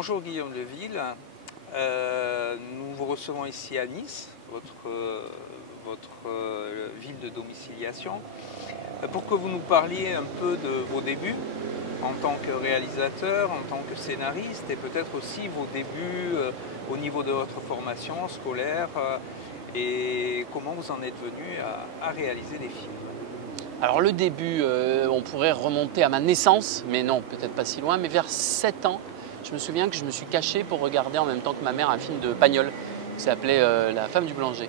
Bonjour Guillaume Deville, nous vous recevons ici à Nice, votre ville de domiciliation, pour que vous nous parliez un peu de vos débuts en tant que réalisateur, en tant que scénariste et peut-être aussi vos débuts au niveau de votre formation scolaire et comment vous en êtes venu à réaliser des films. Alors le début, on pourrait remonter à ma naissance, mais non, peut-être pas si loin, mais vers 7 ans, je me souviens que je me suis caché pour regarder en même temps que ma mère un film de Pagnol qui s'appelait La femme du boulanger.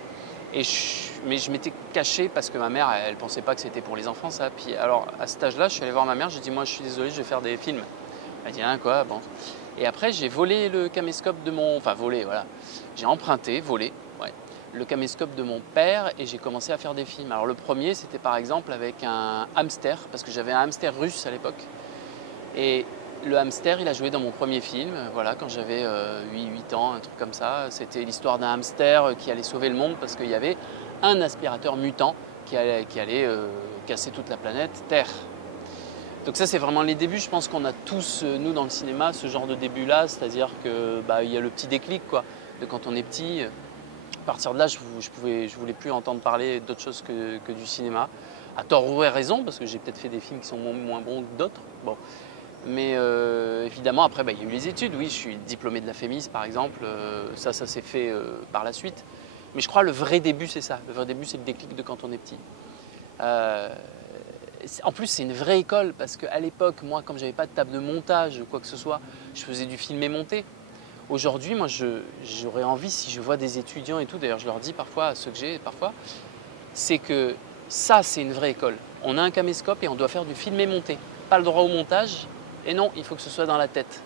Mais je m'étais caché parce que ma mère, elle pensait pas que c'était pour les enfants ça. Puis alors à cet âge-là, je suis allé voir ma mère, j'ai dit moi je suis désolé, je vais faire des films. Elle a dit hein, quoi, bon. Et après j'ai volé le caméscope de mon, enfin volé, voilà. J'ai emprunté, volé, ouais, le caméscope de mon père et j'ai commencé à faire des films. Alors le premier, c'était par exemple avec un hamster, parce que j'avais un hamster russe à l'époque. Et le hamster, il a joué dans mon premier film, voilà, quand j'avais 8 ans, un truc comme ça. C'était l'histoire d'un hamster qui allait sauver le monde parce qu'il y avait un aspirateur mutant qui allait casser toute la planète Terre. Donc ça, c'est vraiment les débuts. Je pense qu'on a tous, nous, dans le cinéma, ce genre de début-là, c'est-à-dire que il y a le petit déclic, quoi, de quand on est petit. À partir de là, je voulais plus entendre parler d'autre chose que du cinéma. À tort ou à raison, parce que j'ai peut-être fait des films qui sont moins bons que d'autres. Bon. Mais évidemment, après, il y a eu les études. Oui, je suis diplômé de la FEMIS, par exemple. Ça s'est fait par la suite. Mais je crois que le vrai début, c'est ça. Le vrai début, c'est le déclic de quand on est petit. En plus, c'est une vraie école, parce qu'à l'époque, moi, comme j'avais pas de table de montage ou quoi que ce soit, je faisais du filmé monté. Aujourd'hui, moi, j'aurais envie, si je vois des étudiants et tout, d'ailleurs, je leur dis parfois, à ceux que j'ai parfois, c'est que ça, c'est une vraie école. On a un caméscope et on doit faire du filmé monté. Pas le droit au montage, et non, il faut que ce soit dans la tête.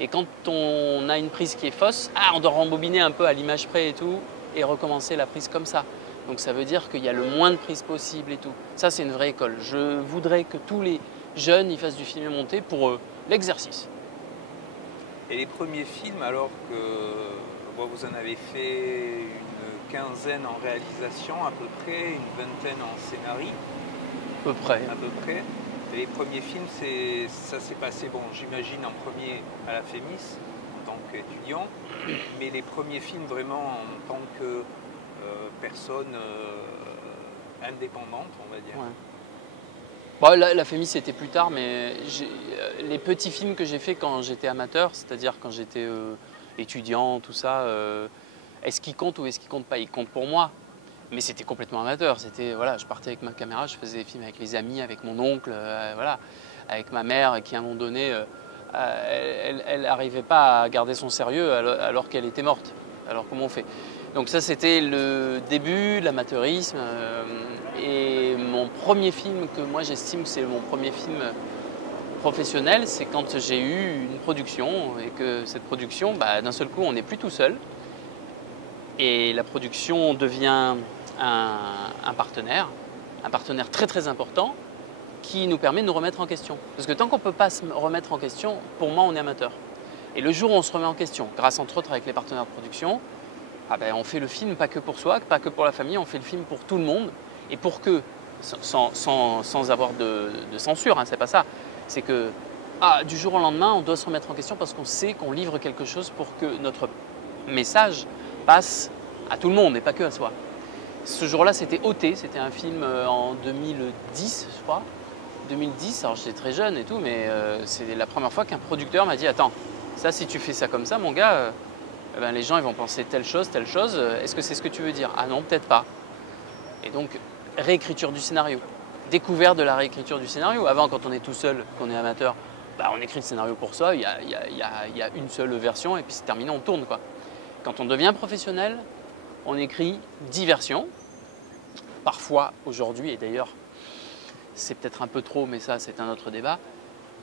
Et quand on a une prise qui est fausse, on doit rembobiner un peu à l'image près et tout, et recommencer la prise comme ça. Donc ça veut dire qu'il y a le moins de prises possible et tout. Ça, c'est une vraie école. Je voudrais que tous les jeunes y fassent du filmé monté pour l'exercice. Et les premiers films, alors que vous en avez fait une quinzaine en réalisation à peu près, une vingtaine en scénario. À peu près. À peu près. Les premiers films, ça s'est passé, bon, j'imagine en premier à la FEMIS en tant qu'étudiant, mais les premiers films vraiment en tant que personne indépendante, on va dire. Ouais. Bon, la FEMIS c'était plus tard, mais les petits films que j'ai fait quand j'étais amateur, c'est-à-dire quand j'étais étudiant, tout ça, est-ce qu'ils comptent ou est-ce qu'ils comptent pas? Ils comptent pour moi, mais c'était complètement amateur. C'était voilà, je partais avec ma caméra, je faisais des films avec les amis, avec mon oncle, voilà, avec ma mère qui à un moment donné, elle n'arrivait pas à garder son sérieux alors qu'elle était morte. Alors comment on fait? Donc ça c'était le début de l'amateurisme et mon premier film que moi j'estime que c'est mon premier film professionnel, c'est quand j'ai eu une production et que cette production, d'un seul coup on n'est plus tout seul et la production devient un partenaire très très important qui nous permet de nous remettre en question. Parce que tant qu'on ne peut pas se remettre en question, pour moi on est amateur. Et le jour où on se remet en question, grâce entre autres avec les partenaires de production, on fait le film pas que pour soi, pas que pour la famille, on fait le film pour tout le monde et pour que, sans avoir de censure, hein, c'est pas ça, c'est que du jour au lendemain, on doit se remettre en question parce qu'on sait qu'on livre quelque chose pour que notre message passe à tout le monde et pas que à soi. Ce jour-là, c'était OT, c'était un film en 2010, je crois. 2010, alors j'étais très jeune et tout, mais c'est la première fois qu'un producteur m'a dit « Attends, ça si tu fais ça comme ça, mon gars, les gens ils vont penser telle chose, est-ce que c'est ce que tu veux dire? Ah non, peut-être pas. » Et donc, réécriture du scénario, découverte de la réécriture du scénario. Avant, quand on est tout seul, qu'on est amateur, on écrit le scénario pour soi, il y a une seule version et puis c'est terminé, on tourne, quoi. Quand on devient professionnel, on écrit 10 versions. Parfois, aujourd'hui, et d'ailleurs, c'est peut-être un peu trop, mais ça, c'est un autre débat.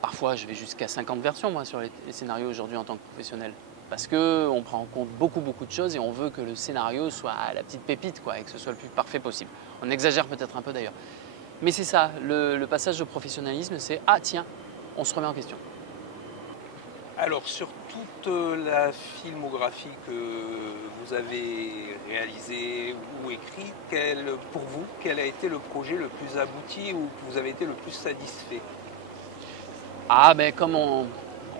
Parfois, je vais jusqu'à 50 versions, moi, sur les scénarios aujourd'hui en tant que professionnel. Parce qu'on prend en compte beaucoup de choses et on veut que le scénario soit la petite pépite, quoi, et que ce soit le plus parfait possible. On exagère peut-être un peu d'ailleurs. Mais c'est ça, le passage au professionnalisme, c'est « Ah tiens, on se remet en question ». Alors, sur toute la filmographie que vous avez réalisée ou écrite, pour vous, quel a été le projet le plus abouti ou que vous avez été le plus satisfait? Comme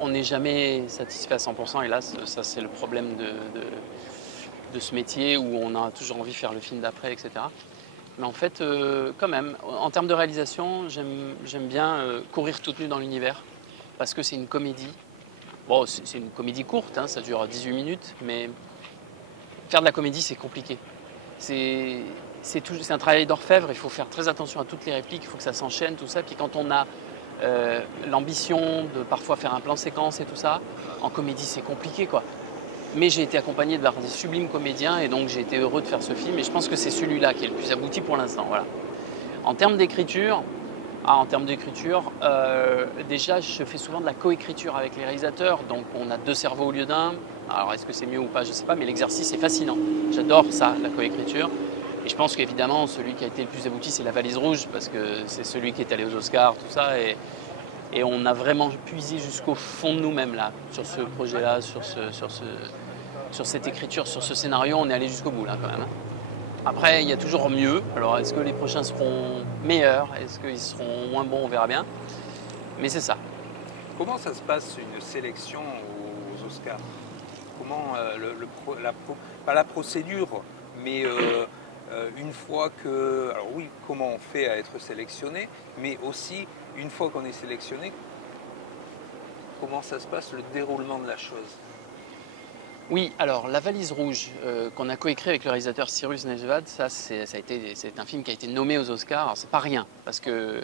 on n'est jamais satisfait à 100%, hélas, ça c'est le problème de ce métier où on a toujours envie de faire le film d'après, etc. Mais en fait, quand même, en termes de réalisation, j'aime bien courir toute nue dans l'univers parce que c'est une comédie. Bon, c'est une comédie courte, hein, ça dure 18 minutes, mais faire de la comédie, c'est compliqué. C'est un travail d'orfèvre, il faut faire très attention à toutes les répliques, il faut que ça s'enchaîne, tout ça. Puis quand on a l'ambition de parfois faire un plan séquence et tout ça, en comédie, c'est compliqué, quoi. Mais j'ai été accompagné par des sublimes comédiens et donc j'ai été heureux de faire ce film et je pense que c'est celui-là qui est le plus abouti pour l'instant. Voilà. En termes d'écriture, déjà je fais souvent de la coécriture avec les réalisateurs, donc on a 2 cerveaux au lieu d'un. Alors est-ce que c'est mieux ou pas, je ne sais pas, mais l'exercice est fascinant. J'adore ça, la coécriture. Et je pense qu'évidemment celui qui a été le plus abouti c'est La Valise Rouge parce que c'est celui qui est allé aux Oscars, tout ça. Et on a vraiment puisé jusqu'au fond de nous-mêmes là, sur ce projet-là, sur cette écriture, sur ce scénario, on est allé jusqu'au bout là quand même. Après, il y a toujours mieux. Alors, est-ce que les prochains seront meilleurs? Est-ce qu'ils seront moins bons? On verra bien. Mais c'est ça. Comment ça se passe une sélection aux Oscars? Comment, pas la procédure, mais une fois que... Alors oui, comment on fait à être sélectionné, mais aussi, une fois qu'on est sélectionné, comment ça se passe, le déroulement de la chose? Oui, alors La Valise Rouge, qu'on a coécrit avec le réalisateur Cyrus Nejvad, c'est un film qui a été nommé aux Oscars. Alors, c'est pas rien, parce que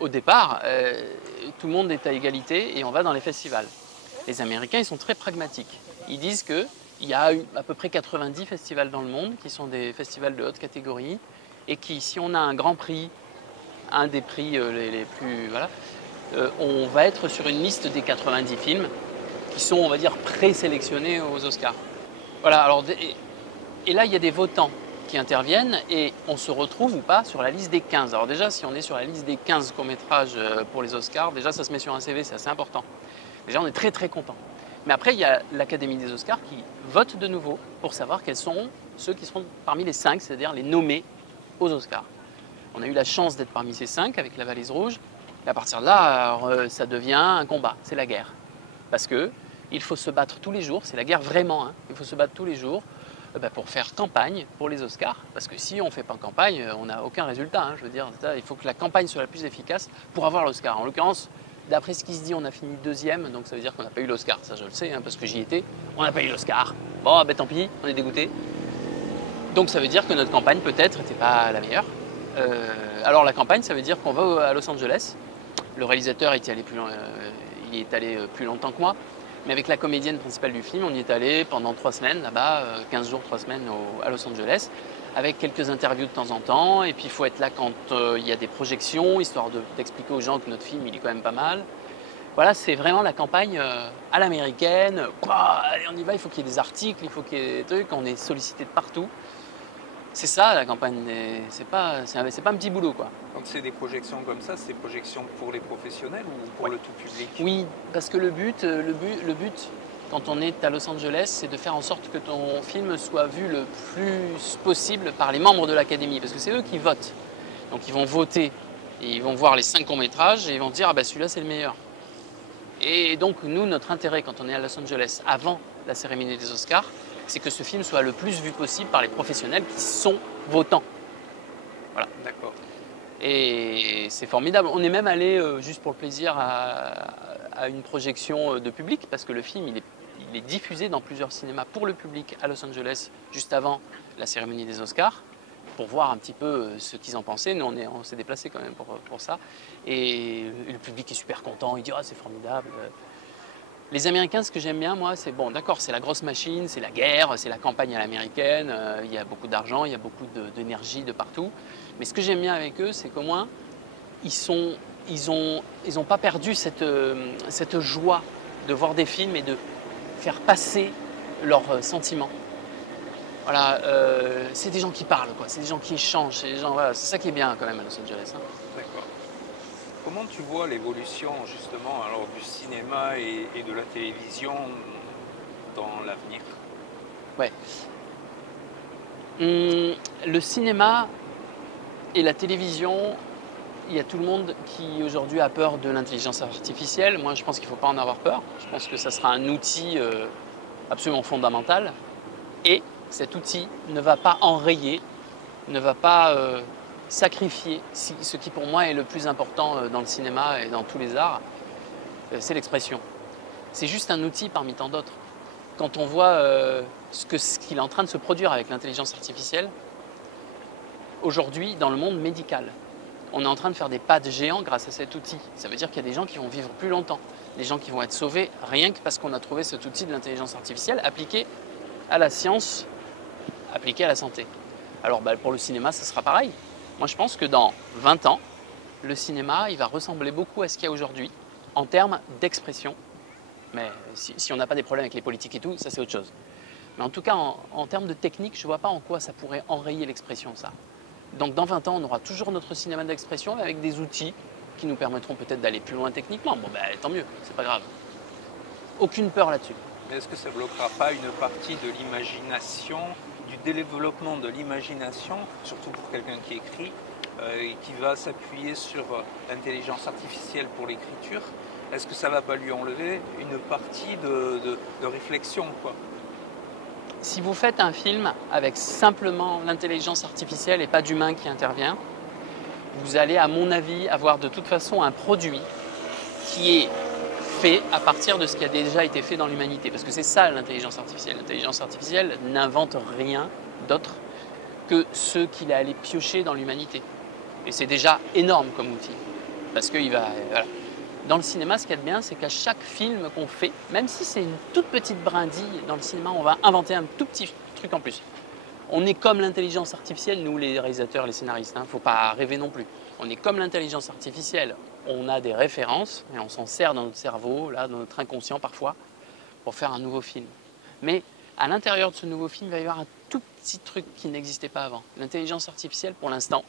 au départ, tout le monde est à égalité et on va dans les festivals. Les Américains, ils sont très pragmatiques. Ils disent qu'il y a à peu près 90 festivals dans le monde qui sont des festivals de haute catégorie et qui, si on a un grand prix, un des prix les plus... Voilà, on va être sur une liste des 90 films qui sont, on va dire, présélectionnés aux Oscars. Voilà, alors, et là, il y a des votants qui interviennent et on se retrouve ou pas sur la liste des 15. Alors déjà, si on est sur la liste des 15 courts-métrages pour les Oscars, déjà, ça se met sur un CV, c'est assez important. Déjà, on est très, très content. Mais après, il y a l'Académie des Oscars qui vote de nouveau pour savoir quels sont ceux qui seront parmi les 5, c'est-à-dire les nommés aux Oscars. On a eu la chance d'être parmi ces 5 avec La Valise Rouge. Et à partir de là, alors, ça devient un combat, c'est la guerre. Parce que il faut se battre tous les jours, c'est la guerre vraiment, hein. Il faut se battre tous les jours pour faire campagne pour les Oscars. Parce que si on ne fait pas campagne, on n'a aucun résultat. Hein, je veux dire, il faut que la campagne soit la plus efficace pour avoir l'Oscar. En l'occurrence, d'après ce qui se dit, on a fini 2e, donc ça veut dire qu'on n'a pas eu l'Oscar. Ça, je le sais, hein, parce que j'y étais. On n'a pas eu l'Oscar. Bon, ben tant pis, on est dégoûté. Donc ça veut dire que notre campagne, peut-être, n'était pas la meilleure. Alors la campagne, ça veut dire qu'on va à Los Angeles. Le réalisateur il est allé plus longtemps que moi. Mais avec la comédienne principale du film, on y est allé pendant 3 semaines là-bas, 15 jours, 3 semaines à Los Angeles, avec quelques interviews de temps en temps. Et puis il faut être là quand il y a des projections, histoire d'expliquer aux gens que notre film il est quand même pas mal. Voilà, c'est vraiment la campagne à l'américaine. Allez, on y va, il faut qu'il y ait des articles, il faut qu'il y ait des trucs, on est sollicité de partout. C'est ça la campagne, c'est pas un petit boulot quoi. Quand c'est des projections comme ça, c'est des projections pour les professionnels ou pour le tout public? Oui, parce que le but, quand on est à Los Angeles, c'est de faire en sorte que ton film soit vu le plus possible par les membres de l'Académie, parce que c'est eux qui votent. Donc ils vont voter, et ils vont voir les 5 courts-métrages et ils vont dire « Ah ben celui-là c'est le meilleur ». Et donc nous, notre intérêt quand on est à Los Angeles, avant la cérémonie des Oscars, c'est que ce film soit le plus vu possible par les professionnels qui sont votants. Voilà. D'accord. Et c'est formidable. On est même allé, juste pour le plaisir, à une projection de public, parce que le film, il est diffusé dans plusieurs cinémas pour le public à Los Angeles, juste avant la cérémonie des Oscars, pour voir un petit peu ce qu'ils en pensaient. Nous, on s'est déplacés quand même pour ça. Et le public est super content, il dit « Ah, c'est formidable ». Les Américains, ce que j'aime bien, moi, c'est bon, d'accord, c'est la grosse machine, c'est la guerre, c'est la campagne à l'américaine, il y a beaucoup d'argent, il y a beaucoup d'énergie de partout. Mais ce que j'aime bien avec eux, c'est qu'au moins, ils ont pas perdu cette joie de voir des films et de faire passer leurs sentiments. Voilà, c'est des gens qui parlent, quoi, c'est des gens qui échangent, voilà, c'est ça qui est bien quand même à Los Angeles. Hein. D'accord. Comment tu vois l'évolution justement alors, du cinéma et de la télévision dans l'avenir? Ouais. Le cinéma et la télévision il y a tout le monde qui aujourd'hui a peur de l'intelligence artificielle. Moi, je pense qu'il ne faut pas en avoir peur. Je pense que ça sera un outil absolument fondamental. Et cet outil ne va pas enrayer, ne va pas sacrifier ce qui pour moi est le plus important dans le cinéma et dans tous les arts, c'est l'expression. C'est juste un outil parmi tant d'autres. Quand on voit ce qu'il est en train de se produire avec l'intelligence artificielle, aujourd'hui dans le monde médical, on est en train de faire des pas de géant grâce à cet outil. Ça veut dire qu'il y a des gens qui vont vivre plus longtemps, des gens qui vont être sauvés rien que parce qu'on a trouvé cet outil de l'intelligence artificielle appliqué à la science, appliqué à la santé. Alors pour le cinéma, ça sera pareil. Moi je pense que dans 20 ans, le cinéma il va ressembler beaucoup à ce qu'il y a aujourd'hui en termes d'expression. Mais si on n'a pas des problèmes avec les politiques et tout, ça c'est autre chose. Mais en tout cas, en termes de technique, je ne vois pas en quoi ça pourrait enrayer l'expression, ça. Donc dans 20 ans, on aura toujours notre cinéma d'expression avec des outils qui nous permettront peut-être d'aller plus loin techniquement. Bon tant mieux, c'est pas grave. Aucune peur là-dessus. Mais est-ce que ça ne bloquera pas une partie de l'imagination, du développement de l'imagination, surtout pour quelqu'un qui écrit, et qui va s'appuyer sur l'intelligence artificielle pour l'écriture? Est-ce que ça ne va pas lui enlever une partie de réflexion, quoi? Si vous faites un film avec simplement l'intelligence artificielle et pas d'humain qui intervient, vous allez, à mon avis, avoir de toute façon un produit qui est fait à partir de ce qui a déjà été fait dans l'humanité. Parce que c'est ça l'intelligence artificielle. L'intelligence artificielle n'invente rien d'autre que ce qu'il est allé piocher dans l'humanité. Et c'est déjà énorme comme outil. Parce qu'il va... Voilà. Dans le cinéma, ce qu'il y a de bien, c'est qu'à chaque film qu'on fait, même si c'est une toute petite brindille dans le cinéma, on va inventer un tout petit truc en plus. On est comme l'intelligence artificielle, nous les réalisateurs, les scénaristes, il ne faut pas rêver non plus. On est comme l'intelligence artificielle, on a des références et on s'en sert dans notre cerveau, là, dans notre inconscient parfois, pour faire un nouveau film. Mais à l'intérieur de ce nouveau film, il va y avoir un tout petit truc qui n'existait pas avant. L'intelligence artificielle, pour l'instant,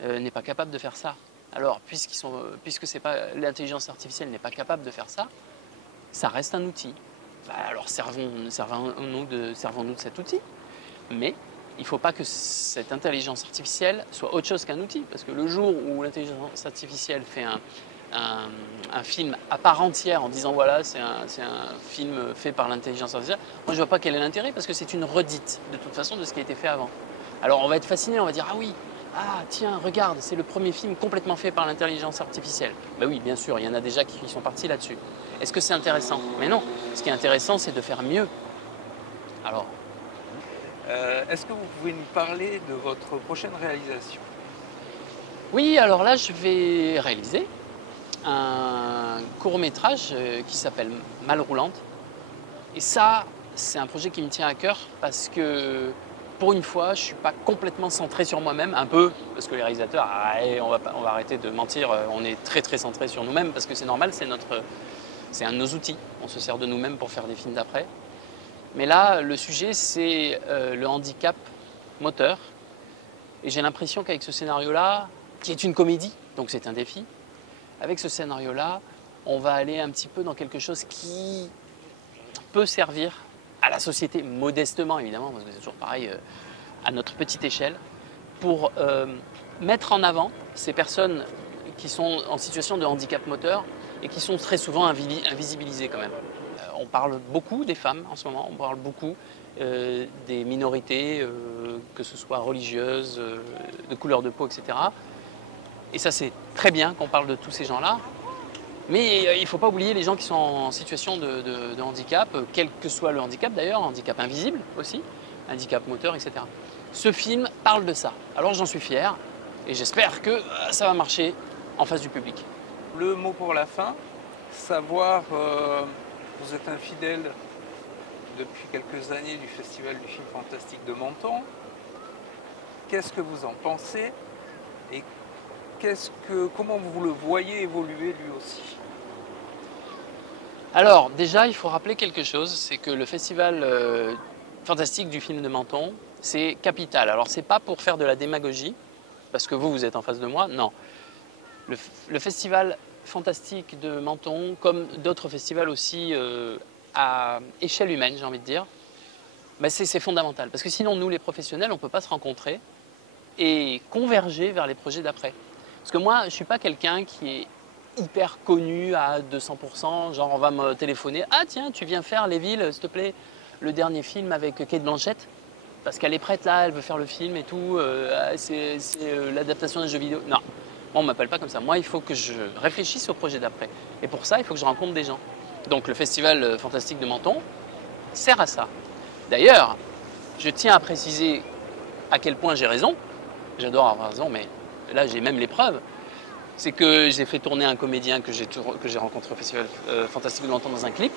n'est pas capable de faire ça. Alors, puisque l'intelligence artificielle n'est pas capable de faire ça, ça reste un outil. Alors, servons-nous de cet outil. Mais il ne faut pas que cette intelligence artificielle soit autre chose qu'un outil. Parce que le jour où l'intelligence artificielle fait un film à part entière en disant voilà, c'est un film fait par l'intelligence artificielle, moi je ne vois pas quel est l'intérêt parce que c'est une redite de toute façon de ce qui a été fait avant. Alors on va être fasciné, on va dire ah oui, ah tiens, regarde, c'est le premier film complètement fait par l'intelligence artificielle. Ben oui, bien sûr, il y en a déjà qui sont partis là-dessus. Est-ce que c'est intéressant? Mais non, ce qui est intéressant, c'est de faire mieux. Alors, est-ce que vous pouvez nous parler de votre prochaine réalisation? oui, alors là, je vais réaliser un court-métrage qui s'appelle Malle roulante. Et ça, c'est un projet qui me tient à cœur parce que pour une fois, je ne suis pas complètement centré sur moi-même, un peu, parce que les réalisateurs, on va arrêter de mentir, on est très très centré sur nous-mêmes parce que c'est normal, c'est un de nos outils. On se sert de nous-mêmes pour faire des films d'après. Mais là, le sujet, c'est le handicap moteur. Et j'ai l'impression qu'avec ce scénario-là, qui est une comédie, donc c'est un défi, avec ce scénario-là, on va aller un petit peu dans quelque chose qui peut servir à la société, modestement évidemment, parce que c'est toujours pareil, à notre petite échelle, pour mettre en avant ces personnes qui sont en situation de handicap moteur et qui sont très souvent invisibilisées quand même. On parle beaucoup des femmes en ce moment, on parle beaucoup des minorités, que ce soit religieuses, de couleur de peau, etc. Et ça c'est très bien qu'on parle de tous ces gens-là, mais il ne faut pas oublier les gens qui sont en situation de handicap, quel que soit le handicap d'ailleurs, handicap invisible aussi, handicap moteur, etc. Ce film parle de ça, alors j'en suis fier et j'espère que ça va marcher en face du public. Le mot pour la fin, savoir, vous êtes un fidèle depuis quelques années du Festival du film fantastique de Menton. Qu'est-ce que vous en pensez et comment vous le voyez évoluer lui aussi? Alors déjà, il faut rappeler quelque chose, c'est que le Festival fantastique du film de Menton, c'est capital. Alors c'est pas pour faire de la démagogie, parce que vous êtes en face de moi, non. Le Festival fantastique de Menton, comme d'autres festivals aussi à échelle humaine, j'ai envie de dire, ben c'est fondamental. Parce que sinon, nous les professionnels, on ne peut pas se rencontrer et converger vers les projets d'après. Parce que moi, je ne suis pas quelqu'un qui est hyper connu à 200%, genre on va me téléphoner, ah tiens, tu viens faire Les Villes, s'il te plaît, le dernier film avec Kate Blanchett, parce qu'elle est prête là, elle veut faire le film et tout, c'est l'adaptation d'un jeu vidéo. Non, moi on ne m'appelle pas comme ça. Moi, il faut que je réfléchisse au projet d'après. Et pour ça, il faut que je rencontre des gens. Donc le Festival Fantastique de Menton sert à ça. D'ailleurs, je tiens à préciser à quel point j'ai raison. J'adore avoir raison, mais là j'ai même les preuves. C'est que j'ai fait tourner un comédien que j'ai rencontré au Festival Fantastique de Menton dans un clip.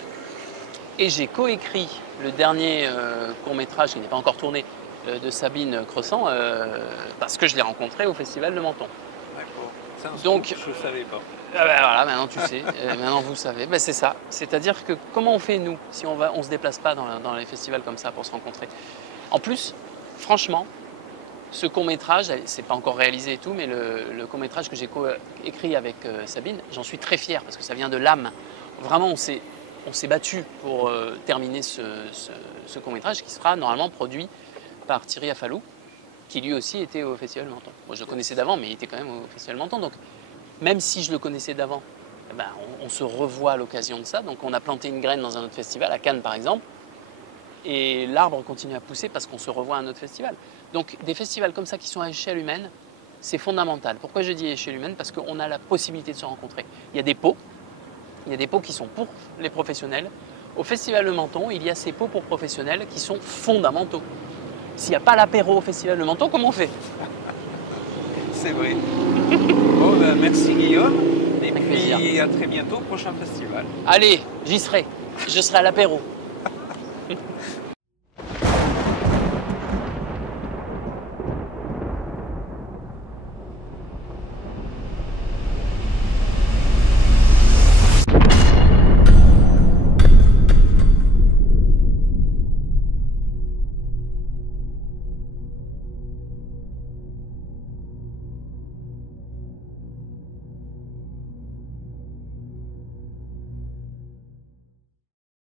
Et j'ai coécrit le dernier court-métrage qui n'est pas encore tourné de Sabine Cressant parce que je l'ai rencontré au Festival de Menton. D'accord. C'est un Donc, scoop, je ne savais pas. Ah ben voilà, maintenant tu sais, maintenant vous savez. Ben c'est ça. C'est-à-dire que comment on fait nous si on ne se déplace pas dans les festivals comme ça pour se rencontrer. En plus, franchement, ce court-métrage, c'est pas encore réalisé et tout, mais le court-métrage que j'ai écrit avec Sabine, j'en suis très fier parce que ça vient de l'âme. Vraiment, on s'est battu pour terminer ce court-métrage qui sera normalement produit par Thierry Affalou, qui lui aussi était au Festival Menton. Moi, je le connaissais d'avant, mais il était quand même au Festival Menton. Donc, même si je le connaissais d'avant, eh ben, on se revoit à l'occasion de ça. Donc, on a planté une graine dans un autre festival, à Cannes par exemple, et l'arbre continue à pousser parce qu'on se revoit à un autre festival. Donc, des festivals comme ça qui sont à échelle humaine, c'est fondamental. Pourquoi je dis échelle humaine? Parce qu'on a la possibilité de se rencontrer. Il y a des pots qui sont pour les professionnels. Au Festival de Menton, il y a ces pots pour professionnels qui sont fondamentaux. S'il n'y a pas l'apéro au Festival de Menton, comment on fait? C'est vrai. Bon, ben, merci Guillaume. Et Avec puis plaisir. à très bientôt au prochain festival. Allez, j'y serai. Je serai à l'apéro.